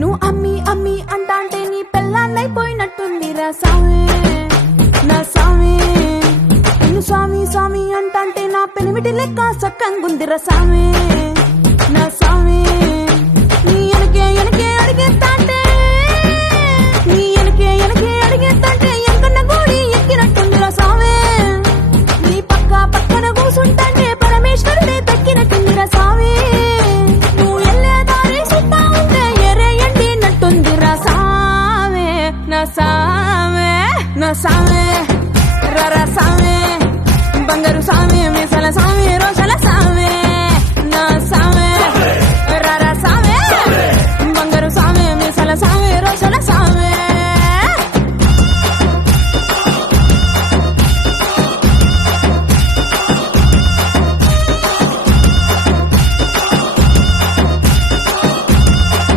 నువ్వు అమ్మి అమ్మి అంటాంటే నీ పెళ్ళాన్నైపోయినట్టుందిరా సామి నా సామి. నిన్ను స్వామి స్వామి అంటాంటే నా పెనిమిటి లెక్క సక్కంగుందిరా సామి నా సామి. నీ ఎనకే ఎనకే అడిగేస్తాంటే నీ ఎనకే ఎనకే అడిగేస్తాంటే ఎంకన్న గోడి ఎక్కినట్టుందిరా సామి. నీ పక్క పక్కన కూసుంటాంటే పరమేశ్వరుడే దక్కినట్టుందిరా సామి. నువ్వు ఎల్లే దారి సుత్తా ఉంటే ఎరే ఎండినట్టుందిరా సామి నా సామి నా సామి. రరా సామి బంగారు సామి మీసల సామి రోషల సామి నా సామి. రరా సామి బంగారు సామి మీసల సామి రోషల సామి.